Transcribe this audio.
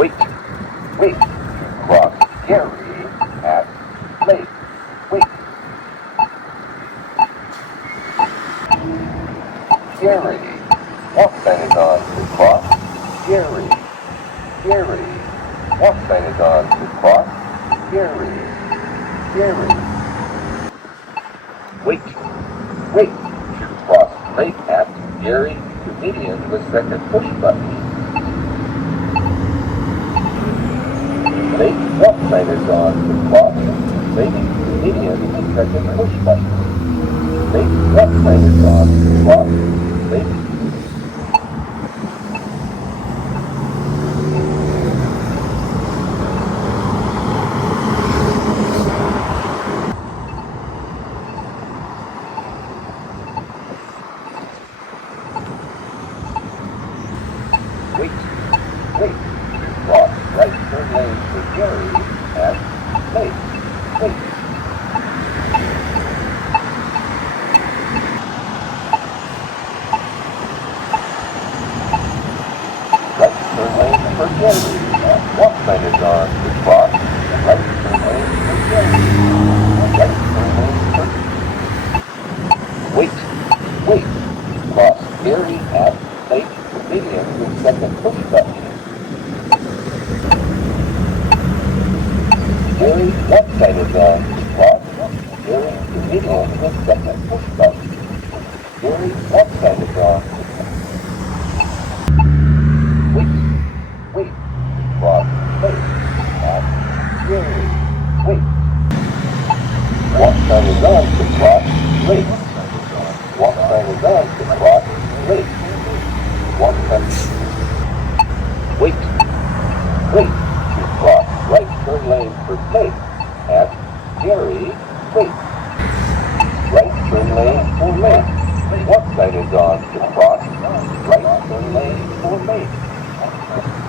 Wait, wait, cross Gary at Lake. Wait. Gary, what sign is on to cross? Gary, Gary, what sign is on to cross? Gary, Gary. Wait, wait, to cross Lake at Gary to median with second push button. Lake, what sign is on to cross? Lake to median with second push button. Lake, what sign is on to cross? Lake. Wait, wait, cross right turn lane for Gary at Lake. Wait. Right turn lane for Gary at what sign is on to cross? Right turn lane for Gary. Right turn lane for... Wait, wait, cross Gary at Lake median with second push button. Gary, what sign is on to cross? Gary to median with second push button. Gary, what sign is on to wait, wait, cross Lake at Gary. Wait. What sign is on to cross Lake? What sign is on to cross Lake? What sign? Wait, wait, to cross right turn lane for Lake at Gary. Wait. Right turn lane for Lake. What sign is on to cross? Right turn lane for Lake.